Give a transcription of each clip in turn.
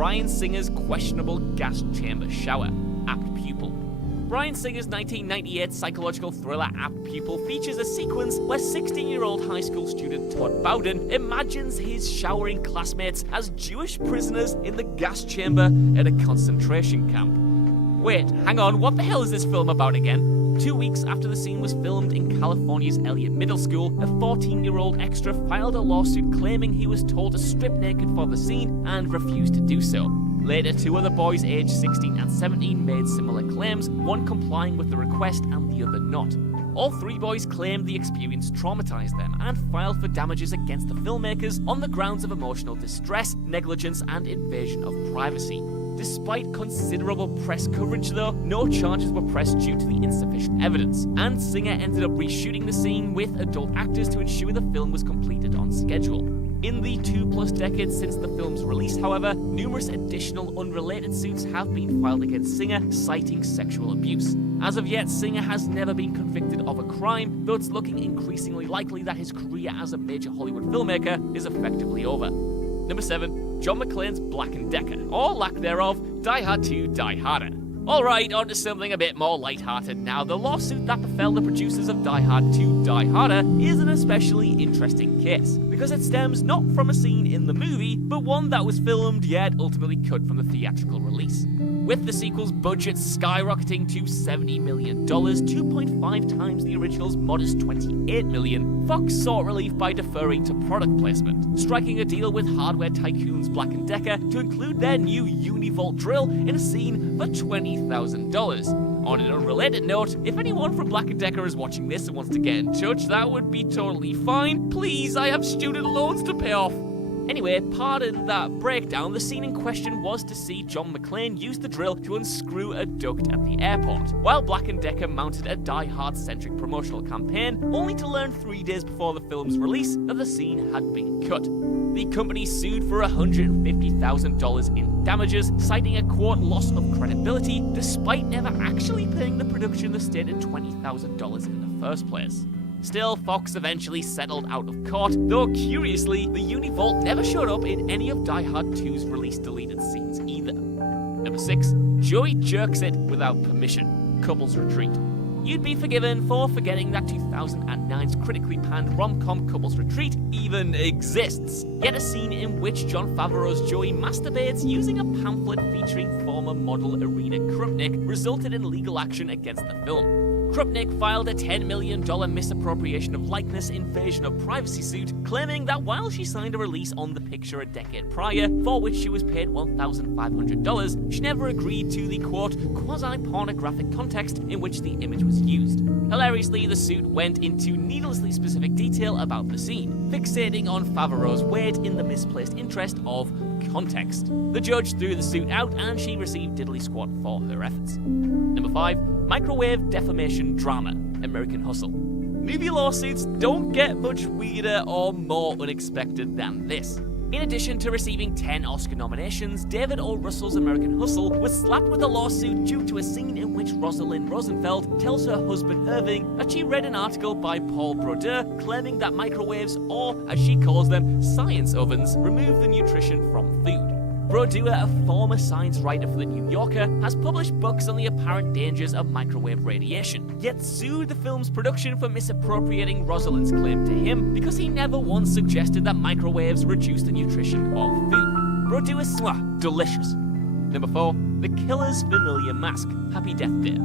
Bryan Singer's questionable gas chamber shower, Apt Pupil. Bryan Singer's 1998 psychological thriller Apt Pupil features a sequence where 16-year-old high school student Todd Bowden imagines his showering classmates as Jewish prisoners in the gas chamber at a concentration camp. Wait, hang on, what the hell is this film about again? 2 weeks after the scene was filmed in California's Elliott Middle School, a 14-year-old extra filed a lawsuit claiming he was told to strip naked for the scene and refused to do so. Later, 2 other boys aged 16 and 17 made similar claims, one complying with the request and the other not. All 3 boys claimed the experience traumatized them and filed for damages against the filmmakers on the grounds of emotional distress, negligence, and invasion of privacy. Despite considerable press coverage though, no charges were pressed due to the insufficient evidence, and Singer ended up reshooting the scene with adult actors to ensure the film was completed on schedule. In the 2+ decades since the film's release, however, numerous additional unrelated suits have been filed against Singer, citing sexual abuse. As of yet, Singer has never been convicted of a crime, though it's looking increasingly likely that his career as a major Hollywood filmmaker is effectively over. Number 7. John McClane's Black & Decker, or lack thereof, Die Hard 2 Die Harder. Alright, on to something a bit more lighthearted now. The lawsuit that befell the producers of Die Hard 2 Die Harder is an especially interesting case, because it stems not from a scene in the movie, but one that was filmed yet ultimately cut from the theatrical release. With the sequel's budget skyrocketing to $70 million, 2.5 times the original's modest $28 million, Fox sought relief by deferring to product placement, striking a deal with hardware tycoons Black & Decker to include their new Univolt drill in a scene for $20,000. On an unrelated note, if anyone from Black & Decker is watching this and wants to get in touch, that would be totally fine. Please, I have student loans to pay off. Anyway, pardon that breakdown, the scene in question was to see John McClane use the drill to unscrew a duct at the airport, while Black & Decker mounted a Die Hard-centric promotional campaign, only to learn 3 days before the film's release that the scene had been cut. The company sued for $150,000 in damages, citing a quote loss of credibility, despite never actually paying the production the stated $20,000 in the first place. Still, Fox eventually settled out of court, though curiously, the Univolt never showed up in any of Die Hard 2's released deleted scenes either. Number 6. Joey jerks it without permission. Couples Retreat. You'd be forgiven for forgetting that 2009's critically panned rom-com Couples Retreat even exists. Yet a scene in which Jon Favreau's Joey masturbates using a pamphlet featuring former model Irina Krupnik resulted in legal action against the film. Krupnik filed a $10 million misappropriation of likeness invasion of privacy suit, claiming that while she signed a release on the picture a decade prior, for which she was paid $1,500, she never agreed to the quote, quasi-pornographic context in which the image was used. Hilariously, the suit went into needlessly specific detail about the scene, fixating on Favreau's weight in the misplaced interest of context. The judge threw the suit out and she received diddly squat for her efforts. Number 5. Microwave defamation drama, American Hustle. Movie lawsuits don't get much weirder or more unexpected than this. In addition to receiving 10 Oscar nominations, David O. Russell's American Hustle was slapped with a lawsuit due to a scene in which Rosalind Rosenfeld tells her husband Irving that she read an article by Paul Brodeur claiming that microwaves, or as she calls them, science ovens, remove the nutrition from food. Brodeur, a former science writer for The New Yorker, has published books on the apparent dangers of microwave radiation, yet sued the film's production for misappropriating Rosalind's claim to him because he never once suggested that microwaves reduce the nutrition of food. Brodeur's delicious. Number 4. The Killer's Familiar Mask, Happy Death Day.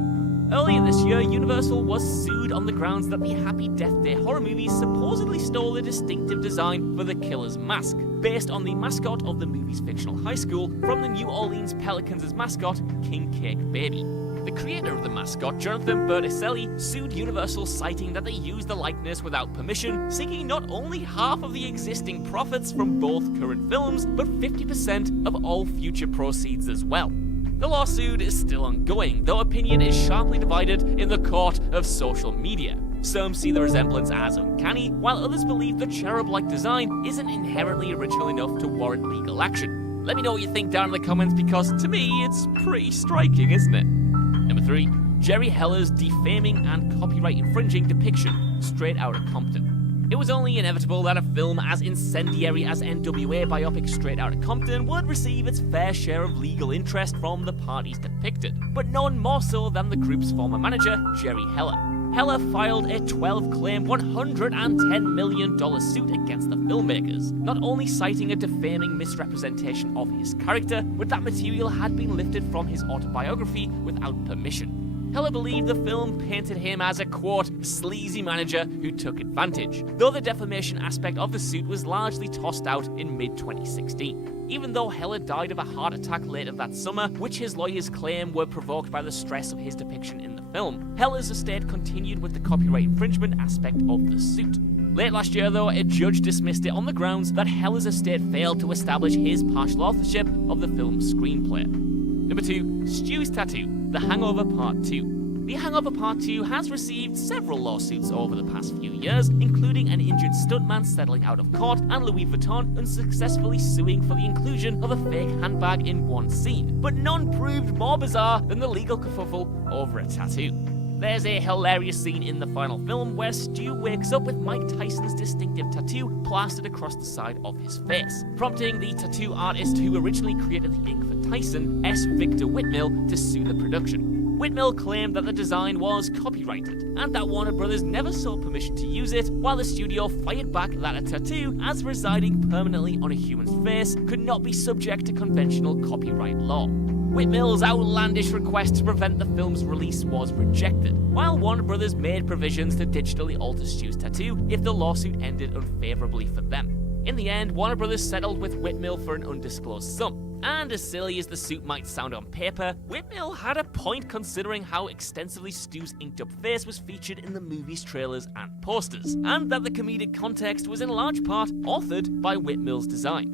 Earlier this year, Universal was sued on the grounds that the Happy Death Day horror movies supposedly stole the distinctive design for the Killer's Mask, based on the mascot of the movie's fictional high school from the New Orleans Pelicans' mascot, King Cake Baby. The creator of the mascot, Jonathan Berticelli, sued Universal citing that they used the likeness without permission, seeking not only half of the existing profits from both current films, but 50% of all future proceeds as well. The lawsuit is still ongoing, though opinion is sharply divided in the court of social media. Some see the resemblance as uncanny, while others believe the cherub-like design isn't inherently original enough to warrant legal action. Let me know what you think down in the comments, because to me, it's pretty striking, isn't it? Number 3. Jerry Heller's defaming and copyright infringing depiction, Straight Outta Compton. It was only inevitable that a film as incendiary as NWA biopic Straight Outta Compton would receive its fair share of legal interest from the parties depicted, but none more so than the group's former manager, Jerry Heller. Heller filed a 12-claim $110 million suit against the filmmakers, not only citing a defaming misrepresentation of his character, but that material had been lifted from his autobiography without permission. Heller believed the film painted him as a, quote, sleazy manager who took advantage, though the defamation aspect of the suit was largely tossed out in mid-2016. Even though Heller died of a heart attack later that summer, which his lawyers claim were provoked by the stress of his depiction in the film, Heller's estate continued with the copyright infringement aspect of the suit. Late last year, though, a judge dismissed it on the grounds that Heller's estate failed to establish his partial authorship of the film's screenplay. Number 2. Stu's Tattoo, The Hangover Part 2. The Hangover Part 2 has received several lawsuits over the past few years, including an injured stuntman settling out of court and Louis Vuitton unsuccessfully suing for the inclusion of a fake handbag in one scene, but none proved more bizarre than the legal kerfuffle over a tattoo. There's a hilarious scene in the final film where Stu wakes up with Mike Tyson's distinctive tattoo plastered across the side of his face, prompting the tattoo artist who originally created the ink for Tyson, S. Victor Whitmill, to sue the production. Whitmill claimed that the design was copyrighted, and that Warner Brothers never sought permission to use it, while the studio fired back that a tattoo, as residing permanently on a human's face, could not be subject to conventional copyright law. Whitmill's outlandish request to prevent the film's release was rejected, while Warner Brothers made provisions to digitally alter Stu's tattoo if the lawsuit ended unfavorably for them. In the end, Warner Brothers settled with Whitmill for an undisclosed sum. And as silly as the suit might sound on paper, Whitmill had a point considering how extensively Stu's inked-up face was featured in the movie's trailers and posters, and that the comedic context was in large part authored by Whitmill's design.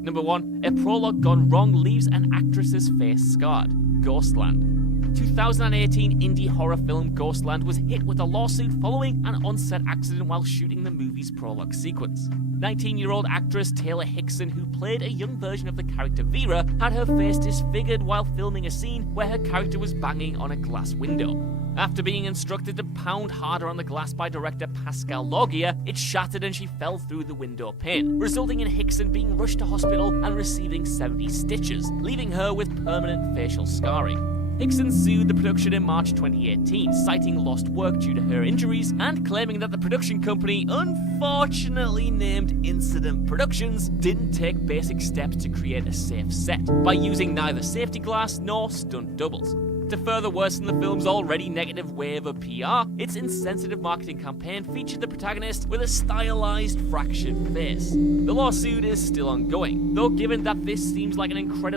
Number 1. A prologue gone wrong leaves an actress's face scarred. Ghostland. 2018 indie horror film Ghostland was hit with a lawsuit following an on-set accident while shooting the movie's prologue sequence. 19-year-old actress Taylor Hickson, who played a young version of the character Vera, had her face disfigured while filming a scene where her character was banging on a glass window. After being instructed to pound harder on the glass by director Pascal Laugier, it shattered and she fell through the window pane, resulting in Hickson being rushed to hospital and receiving 70 stitches, leaving her with permanent facial scarring. Hickson sued the production in March 2018, citing lost work due to her injuries and claiming that the production company, unfortunately named Incident Productions, didn't take basic steps to create a safe set by using neither safety glass nor stunt doubles. To further worsen the film's already negative wave of PR, its insensitive marketing campaign featured the protagonist with a stylized, fractured face. The lawsuit is still ongoing, though given that this seems like an incredible